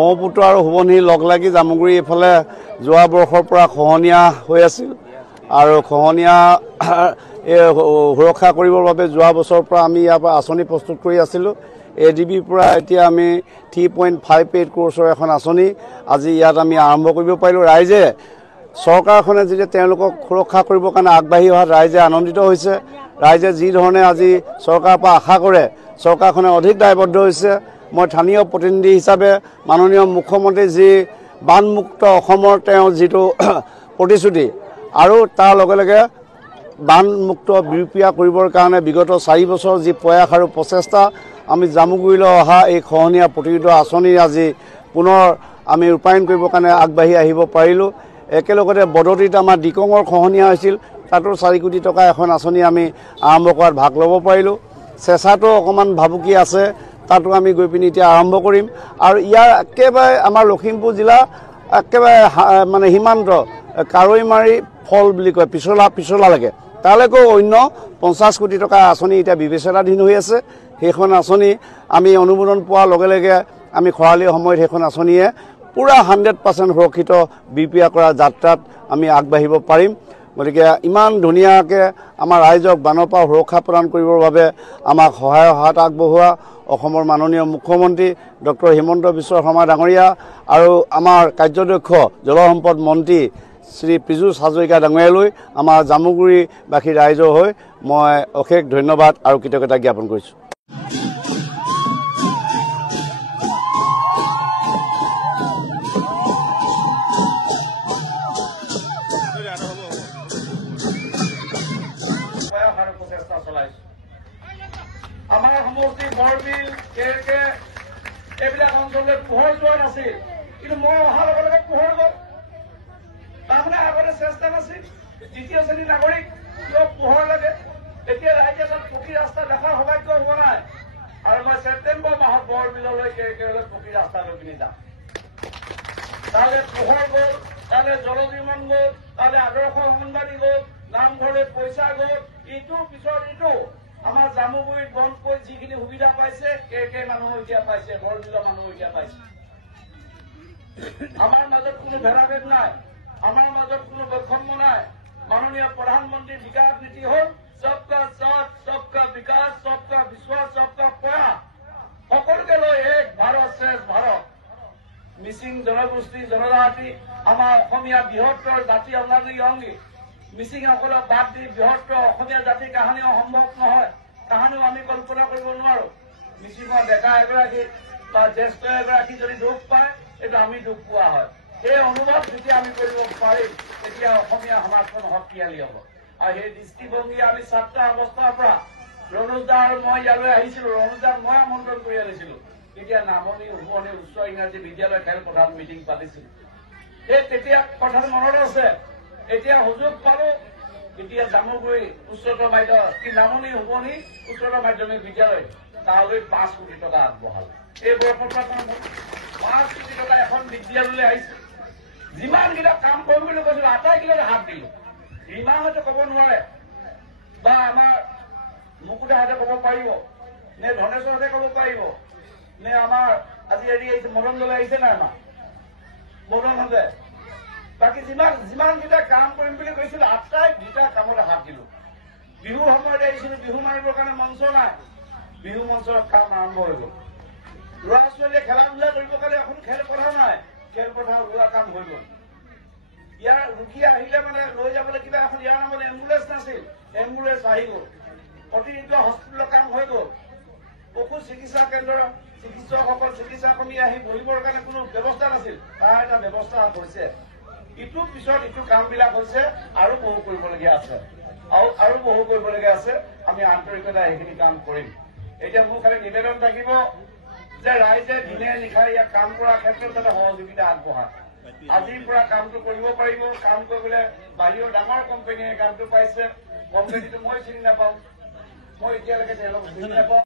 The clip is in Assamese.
ব্ৰহ্মপুত্ৰ আৰু সোৱণশিৰি লগ লাগি জামুগুৰি এইফালে যোৱা বৰ্ষৰ পৰা খহনীয়া হৈ আছিল আৰু খহনীয়া সুৰক্ষা কৰিবৰ বাবে যোৱা বছৰৰ পৰা আমি ইয়াৰ পৰা আঁচনি প্ৰস্তুত কৰি আছিলোঁ। ADBৰ পৰা এতিয়া আমি 3.58 কোৰ্চৰ এখন আঁচনি আজি ইয়াত আমি আৰম্ভ কৰিব পাৰিলোঁ। ৰাইজে চৰকাৰখনে যেতিয়া তেওঁলোকক সুৰক্ষা কৰিবৰ কাৰণে আগবাঢ়ি অহাত ৰাইজে আনন্দিত হৈছে। ৰাইজে যি ধৰণে আজি চৰকাৰৰ পৰা আশা কৰে চৰকাৰখনে অধিক দায়বদ্ধ হৈছে। মই স্থানীয় প্ৰতিনিধি হিচাপে মাননীয় মুখ্যমন্ত্ৰী যি বানমুক্ত অসমৰ তেওঁ যিটো প্ৰতিশ্ৰুতি আৰু তাৰ লগে লগে বানমুক্ত বিৰপীয়া কৰিবৰ কাৰণে বিগত 4 বছৰ যি প্ৰয়াস আৰু প্ৰচেষ্টা আমি জামুগুৰিলৈ অহা এই খহনীয়া প্ৰতিৰোধ আঁচনি আজি পুনৰ আমি ৰূপায়ণ কৰিবৰ কাৰণে আগবাঢ়ি আহিব পাৰিলোঁ। একেলগতে বদতিত আমাৰ দিকঙৰ খহনীয়া হৈছিল, তাতো 4 কোটি টকা এখন আঁচনি আমি আৰম্ভ কৰাত ভাগ ল'ব পাৰিলোঁ। চেঁচাতো অকণমান ভাবুকি আছে, তাতো আমি গৈ পিনি এতিয়া আৰম্ভ কৰিম। আৰু ইয়াৰ একেবাৰে আমাৰ লখিমপুৰ জিলা একেবাৰে মানে সীমান্ত কাৰৈমাৰী ফল বুলি কয় পিছলালৈকে তালৈকেও অন্য 50 কোটি টকা আঁচনি এতিয়া বিবেচনাধীন হৈ আছে। সেইখন আঁচনি আমি অনুমোদন পোৱাৰ লগে লগে আমি খৰালিৰ সময়ত সেইখন আঁচনিয়ে পুৰা 100% সুৰক্ষিত বিৰপীয়া কৰা যাত্ৰাত আমি আগবাঢ়িব পাৰিম। গতিকে ইমান ধুনীয়াকৈ আমাৰ ৰাইজক বানৰ পৰা সুৰক্ষা প্ৰদান কৰিবৰ বাবে আমাক সহায়ৰ হাত আগবঢ়োৱা অসমৰ মাননীয় মুখ্যমন্ত্ৰী ডক্টৰ হিমন্ত বিশ্ব শৰ্মা ডাঙৰীয়া আৰু আমাৰ কাৰ্যদক্ষ জলসম্পদ মন্ত্ৰী শ্ৰী পীযুষ হাজৰিকা ডাঙৰীয়ালৈ আমাৰ জামুগুৰিবাসী ৰাইজৰ হৈ মই অশেষ ধন্যবাদ আৰু কৃতজ্ঞতা জ্ঞাপন কৰিছোঁ। আমাৰ সমষ্টি বৰবিল কেৰকে এইবিলাক অঞ্চললৈ পোহৰ যোৱা নাছিল, কিন্তু মই অহাৰ লগে লগে পোহৰ গ'ল। তাৰমানে আগতে চেষ্টা নাছিল, দ্বিতীয় শ্ৰেণীৰ নাগৰিক কিয় পোহৰ লাগে। এতিয়া ৰাইজে তাত পকী ৰাস্তা দেখাৰ সৌভাগ্য হোৱা নাই আৰু মই ছেপ্টেম্বৰ মাহত বৰবিললৈ কেৰকেলৈ পকী ৰাস্তা লৈ পিনি যাম। তালৈ পোহৰ গ'ল, তালৈ জলজীৱন গ'ল, তালৈ আদৰ্শ অংগনবাড়ী গ'ল, নামঘৰলৈ পইচা গ'ল, ইটোৰ পিছত ইটো। আমাৰ জামুগুৰিত বন্ধ কৰি যিখিনি সুবিধা পাইছে কেৰকে মানুহ এতিয়া পাইছে, বৰবিলৰ মানুহ এতিয়া পাইছে। আমাৰ মাজত কোনো ভেদাভেদ নাই, আমাৰ মাজত কোনো বৈষম্য নাই। মাননীয় প্ৰধানমন্ত্ৰীৰ বিকাশ নীতি হ'ল সবকা সাথ, সবকা বিকাশ, সবকা বিশ্বাস, সবকা প্ৰয়াস। সকলোকে লৈ এক ভাৰত শ্ৰেষ্ঠ ভাৰত। মিচিং জনগোষ্ঠী জনজাতি আমাৰ অসমীয়া বৃহত্তৰ জাতি অংগী মিচিংসকলক বাদ দি বৃহত্তৰ অসমীয়া জাতিৰ কাহানিও সম্ভৱ নহয়, কাহানিও আমি কল্পনা কৰিব নোৱাৰো। মিচিঙৰ ডেকা এগৰাকী বা জ্যেষ্ঠ এগৰাকী যদি দুখ পায় এইটো আমি দুখ পোৱা হয়। এই অনুভৱ যেতিয়া আমি কৰিব পাৰিম তেতিয়া অসমীয়া সমাজখন শক্তিশালী হ'ব। আৰু সেই দৃষ্টিভংগী আমি ছাত্ৰ অৱস্থাৰ পৰা ৰণোজ দা আৰু মই ইয়ালৈ আহিছিলো, ৰণোজ দাক মই আমন্ত্ৰণ কৰি আনিছিলো। তেতিয়া নামনি উভনি উচ্চ ইংৰাজী বিদ্যালয় খেলপথাৰত মিটিং পাতিছিলো। সেই তেতিয়া কথাটো মনত আছে। এতিয়া সুযোগ পালো, এতিয়া জামুগুৰি উচ্চতৰ মাধ্যমিক নামনি উভনি উচ্চতৰ মাধ্যমিক বিদ্যালয় তালৈ 5 কোটি টকা আগবঢ়ালো। এই বৰপত্ৰখন 5 কোটি টকা এখন বিদ্যালয়লৈ আহিছে। যিমানকেইটা কাম কৰিম বুলি কৈছিলো আটাইকেইটাতে হাত দিলো। ৰীমাহঁতে ক'ব নোৱাৰে বা আমাৰ মুকুতাহঁতে ক'ব পাৰিব নে ধনেশ্বৰহঁতে ক'ব পাৰিব নে আমাৰ আজি হেৰি আহিছে মদন দলে আহিছে নাই আমাৰ মদনহঁতে। বাকী যিমানকেইটা কাম কৰিম বুলি কৈছিলো আটাইকেইটা কামতে হাত দিলো। বিহু সময়ত আহিছিলো, বিহু মাৰিবৰ কাৰণে মঞ্চ নাই, বিহু মঞ্চৰ কাম আৰম্ভ হৈ গ'ল। ল'ৰা ছোৱালীয়ে খেলা ধূলা কৰিবৰ কাৰণে এখন খেলপথাৰ নাই, খেলপথাৰ ওলোৱা কাম হৈ গ'ল। ইয়াৰ ৰোগী আহিলে মানে লৈ যাবলৈ কিবা এখন ইয়াৰ নামত এম্বুলেন্স নাছিল, এম্বুলেন্স আহি গ'ল। অতিৰিক্ত হস্পিটেলৰ কাম হৈ গ'ল। পশু চিকিৎসা কেন্দ্ৰৰ চিকিৎসকসকল চিকিৎসা কৰ্মী আহি বহিবৰ কাৰণে কোনো ব্যৱস্থা নাছিল, তাৰ এটা ব্যৱস্থা হৈছে। ইটোৰ পিছত ইটো কামবিলাক হৈছে আৰু বহু কৰিবলগীয়া আছে আৰু বহু কৰিবলগীয়া আছে। আমি আন্তৰিকতা সেইখিনি কাম কৰিম। এতিয়া মোৰ খালি নিবেদন থাকিব যে ৰাইজে দিনে নিশাই ইয়াত কাম কৰাৰ ক্ষেত্ৰত যাতে সহযোগিতা আগবঢ়ায়। আজিৰ পৰা কামটো কৰিব পাৰিব। কাম কৰিবলৈ বাহিৰৰ ডাঙৰ কোম্পানীয়ে কামটো পাইছে। কোম্পানীটো মই চিনি নাপাওঁ, মই এতিয়ালৈকে তেওঁলোকক চিনি নাপাওঁ।